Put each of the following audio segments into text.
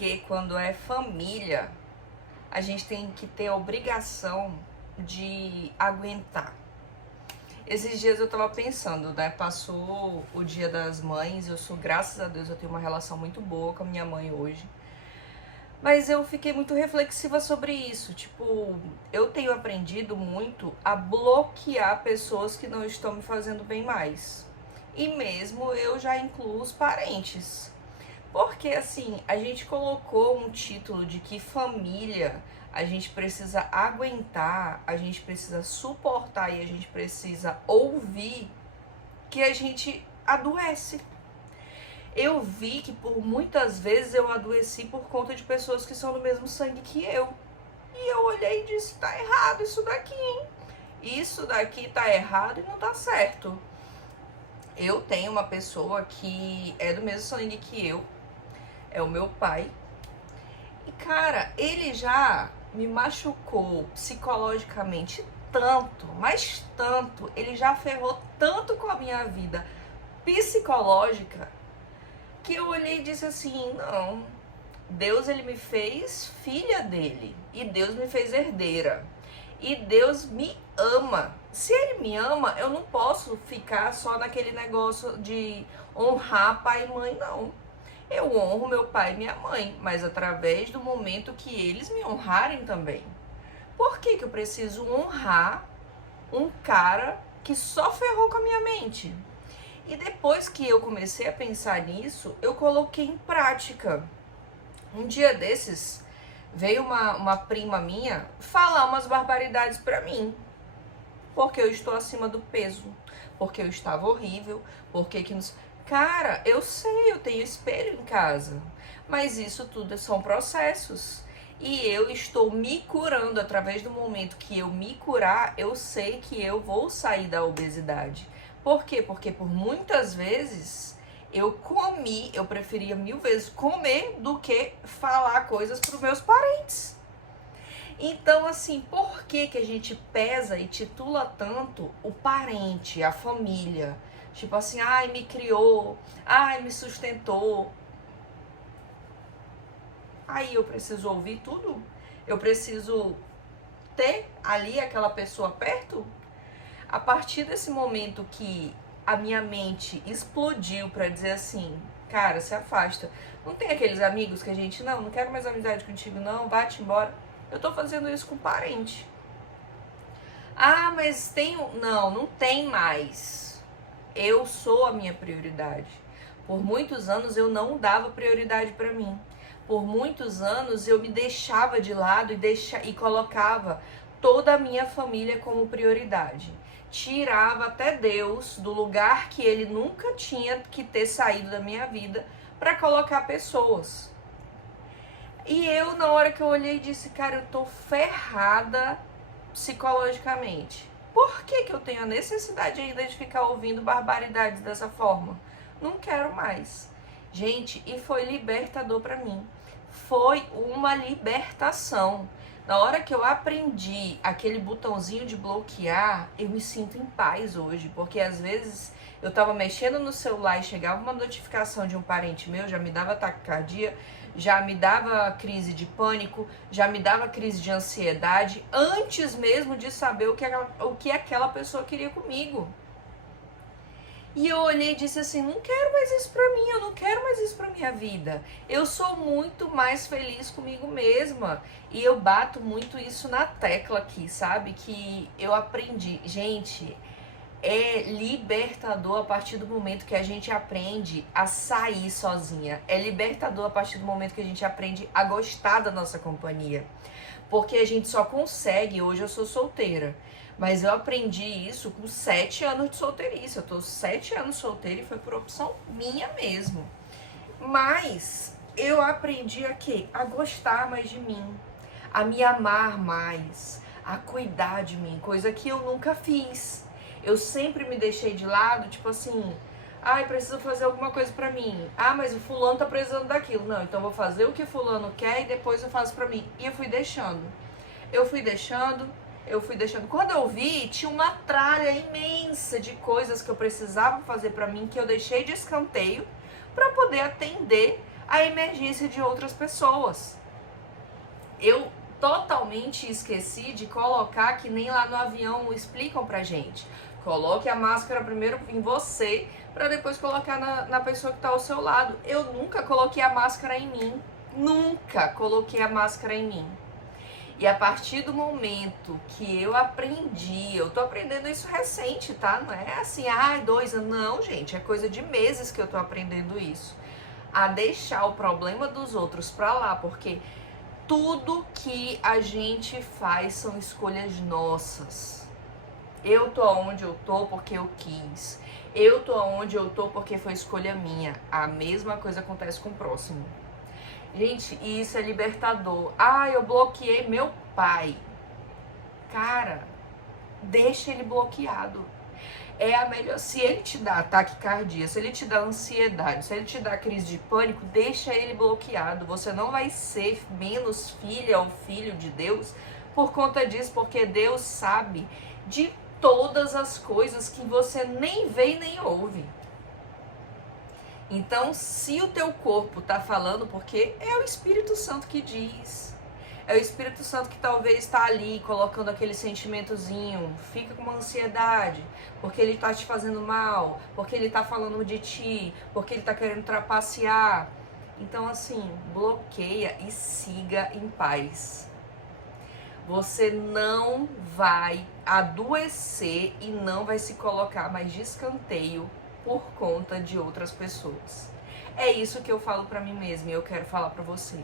porque quando é família, a gente tem que ter a obrigação de aguentar. Esses dias eu tava pensando, né? Passou o Dia das Mães, graças a Deus, eu tenho uma relação muito boa com a minha mãe hoje. Mas eu fiquei muito reflexiva sobre isso. Tipo, eu tenho aprendido muito a bloquear pessoas que não estão me fazendo bem mais. E mesmo eu já incluo os parentes. Porque assim, a gente colocou um título de que família a gente precisa aguentar, a gente precisa suportar e a gente precisa ouvir, que a gente adoece. Eu vi que por muitas vezes eu adoeci por conta de pessoas que são do mesmo sangue que eu. E eu olhei e disse, tá errado isso daqui, hein? Isso daqui tá errado e não tá certo. Eu tenho uma pessoa que é do mesmo sangue que eu, é o meu pai. E cara, ele já me machucou psicologicamente tanto, mas tanto, ele já ferrou tanto com a minha vida psicológica, que eu olhei e disse assim, não, Deus ele me fez filha dele, e Deus me fez herdeira, e Deus me ama. Se ele me ama, eu não posso ficar só naquele negócio de honrar pai e mãe, não. Eu honro meu pai e minha mãe, mas através do momento que eles me honrarem também. Por que eu preciso honrar um cara que só ferrou com a minha mente? E depois que eu comecei a pensar nisso, eu coloquei em prática. Um dia desses, veio uma prima minha falar umas barbaridades pra mim. Porque eu estou acima do peso, porque eu estava horrível, porque que nos... Cara, eu sei, eu tenho espelho em casa, mas isso tudo são processos. E eu estou me curando. Através do momento que eu me curar, eu sei que eu vou sair da obesidade. Por quê? Porque por muitas vezes eu preferia 1000 vezes comer do que falar coisas para os meus parentes. Então, assim, por que a gente pesa e titula tanto o parente, a família? Tipo assim, ai, me criou, ai, me sustentou. Aí eu preciso ouvir tudo? Eu preciso ter ali aquela pessoa perto? A partir desse momento que a minha mente explodiu pra dizer assim, cara, se afasta. Não tem aqueles amigos que a gente, não quero mais amizade contigo, não, vai-te embora. Eu tô fazendo isso com parente. Ah, mas tem... Não tem mais. Eu sou a minha prioridade. Por muitos anos eu não dava prioridade pra mim. Por muitos anos eu me deixava de lado e colocava toda a minha família como prioridade. Tirava até Deus do lugar que ele nunca tinha que ter saído da minha vida para colocar pessoas. E eu, na hora que eu olhei, disse, cara, eu tô ferrada psicologicamente. Por que eu tenho a necessidade ainda de ficar ouvindo barbaridades dessa forma? Não quero mais. Gente, e foi libertador pra mim. Foi uma libertação. Na hora que eu aprendi aquele botãozinho de bloquear, eu me sinto em paz hoje. Porque às vezes eu tava mexendo no celular e chegava uma notificação de um parente meu, já me dava taquicardia, já me dava crise de pânico, já me dava crise de ansiedade, antes mesmo de saber o que aquela pessoa queria comigo. E eu olhei e disse assim, não quero mais isso pra mim, eu não quero mais isso pra minha vida. Eu sou muito mais feliz comigo mesma. E eu bato muito isso na tecla aqui, sabe? Que eu aprendi. Gente, é libertador a partir do momento que a gente aprende a sair sozinha. É libertador a partir do momento que a gente aprende a gostar da nossa companhia. Porque a gente só consegue, hoje eu sou solteira, mas eu aprendi isso com 7 anos de solteirice. Eu tô 7 anos solteira e foi por opção minha mesmo. Mas eu aprendi a quê? A gostar mais de mim, a me amar mais, a cuidar de mim, coisa que eu nunca fiz. Eu sempre me deixei de lado, tipo assim, ai, preciso fazer alguma coisa pra mim. Ah, mas o fulano tá precisando daquilo. Não, então eu vou fazer o que fulano quer e depois eu faço pra mim. E eu fui deixando. Quando eu vi, tinha uma tralha imensa de coisas que eu precisava fazer pra mim, que eu deixei de escanteio pra poder atender a emergência de outras pessoas. Eu totalmente esqueci de colocar, que nem lá no avião explicam pra gente. Coloque a máscara primeiro em você, para depois colocar na pessoa que está ao seu lado. Eu nunca coloquei a máscara em mim. Nunca coloquei a máscara em mim. E a partir do momento que eu aprendi, eu tô aprendendo isso recente, tá? Não é assim, 2 anos. Não, gente, é coisa de meses que eu tô aprendendo isso. A deixar o problema dos outros pra lá, porque tudo que a gente faz são escolhas nossas. Eu tô onde eu tô porque eu quis. Eu tô onde eu tô porque foi escolha minha. A mesma coisa acontece com o próximo. Gente, isso é libertador. Eu bloqueei meu pai. Cara, deixa ele bloqueado. É a melhor. Se ele te dá ataque cardíaco, se ele te dá ansiedade, se ele te dá crise de pânico, deixa ele bloqueado. Você não vai ser menos filha ou filho de Deus por conta disso, porque Deus sabe de todas as coisas que você nem vê e nem ouve. Então, se o teu corpo tá falando, porque é o Espírito Santo que diz. É o Espírito Santo que talvez está ali colocando aquele sentimentozinho, fica com uma ansiedade, porque ele tá te fazendo mal, porque ele tá falando de ti, porque ele tá querendo trapacear. Então, assim, bloqueia e siga em paz. Você não vai adoecer e não vai se colocar mais de escanteio por conta de outras pessoas. É isso que eu falo pra mim mesma e eu quero falar pra você.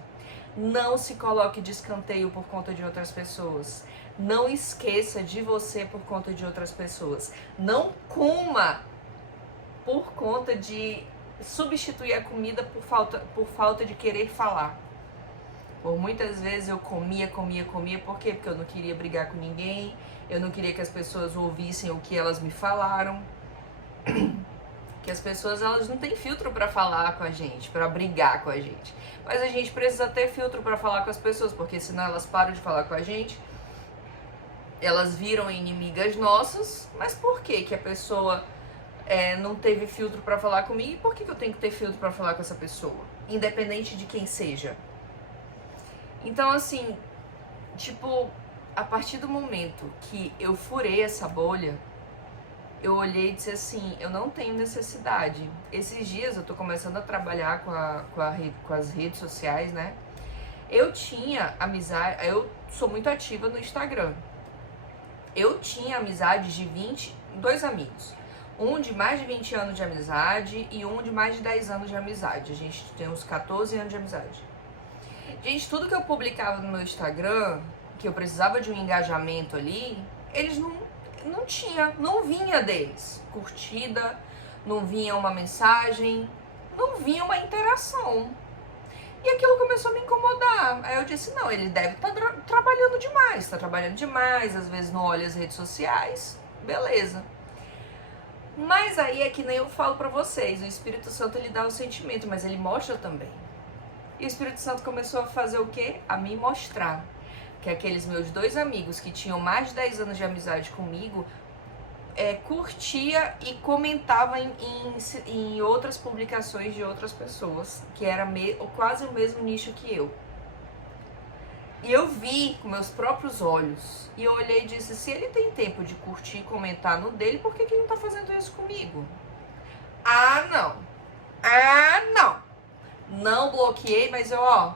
Não se coloque de escanteio por conta de outras pessoas. Não esqueça de você por conta de outras pessoas. Não coma por conta de substituir a comida por falta de querer falar. Por muitas vezes eu comia, por quê? Porque eu não queria brigar com ninguém, eu não queria que as pessoas ouvissem o que elas me falaram. Que as pessoas, elas não têm filtro pra falar com a gente, pra brigar com a gente. Mas a gente precisa ter filtro pra falar com as pessoas, porque senão elas param de falar com a gente, elas viram inimigas nossas. Mas por que que a pessoa não teve filtro pra falar comigo e por que que eu tenho que ter filtro pra falar com essa pessoa? Independente de quem seja. Então, assim, tipo, a partir do momento que eu furei essa bolha, eu olhei e disse assim, eu não tenho necessidade. Esses dias eu tô começando a trabalhar com as redes sociais, né? Eu tinha amizade, eu sou muito ativa no Instagram. Eu tinha amizade de 22 amigos. Um de mais de 20 anos de amizade e um de mais de 10 anos de amizade. A gente tem uns 14 anos de amizade. Gente, tudo que eu publicava no meu Instagram, que eu precisava de um engajamento ali, eles não vinha deles curtida, não vinha uma mensagem, não vinha uma interação. E aquilo começou a me incomodar. Aí eu disse, não, ele deve estar trabalhando demais, às vezes não olha as redes sociais, beleza. Mas aí é que nem eu falo pra vocês, o Espírito Santo ele dá o sentimento, mas ele mostra também. E o Espírito Santo começou a fazer o quê? A me mostrar. Que aqueles meus 2 amigos que tinham mais de 10 anos de amizade comigo, curtia e comentava em outras publicações de outras pessoas, que era quase o mesmo nicho que eu. E eu vi com meus próprios olhos. E eu olhei e disse, se ele tem tempo de curtir e comentar no dele, por que ele não tá fazendo isso comigo? Não. Não bloqueei, mas eu,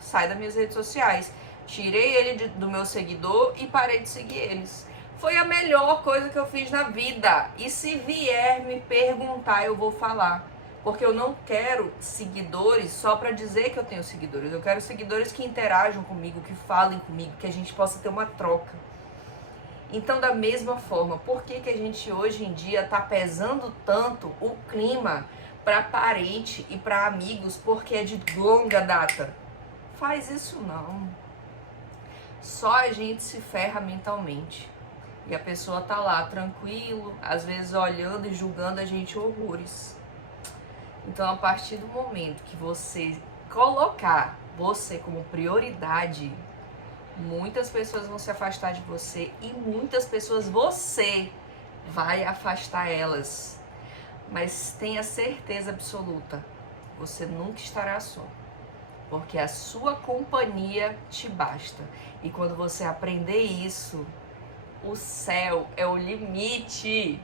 sai das minhas redes sociais. Tirei ele do meu seguidor e parei de seguir eles. Foi a melhor coisa que eu fiz na vida. E se vier me perguntar, eu vou falar. Porque eu não quero seguidores só pra dizer que eu tenho seguidores. Eu quero seguidores que interajam comigo, que falem comigo, que a gente possa ter uma troca. Então, da mesma forma, por que que a gente hoje em dia tá pesando tanto o clima para parente e para amigos porque é de longa data? Faz isso não. Só a gente se ferra mentalmente. E a pessoa tá lá tranquilo, às vezes olhando e julgando a gente horrores. Então, a partir do momento que você colocar você como prioridade, muitas pessoas vão se afastar de você e muitas pessoas você vai afastar elas. Mas tenha certeza absoluta, você nunca estará só. Porque a sua companhia te basta. E quando você aprender isso, o céu é o limite.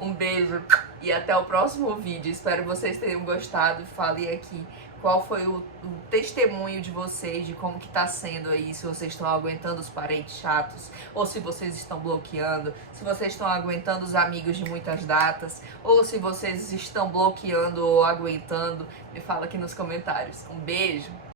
Um beijo e até o próximo vídeo. Espero que vocês tenham gostado. Falei aqui qual foi o testemunho de vocês, de como que tá sendo aí, se vocês estão aguentando os parentes chatos, ou se vocês estão bloqueando, se vocês estão aguentando os amigos de muitas datas, ou se vocês estão bloqueando ou aguentando. Me fala aqui nos comentários. Um beijo!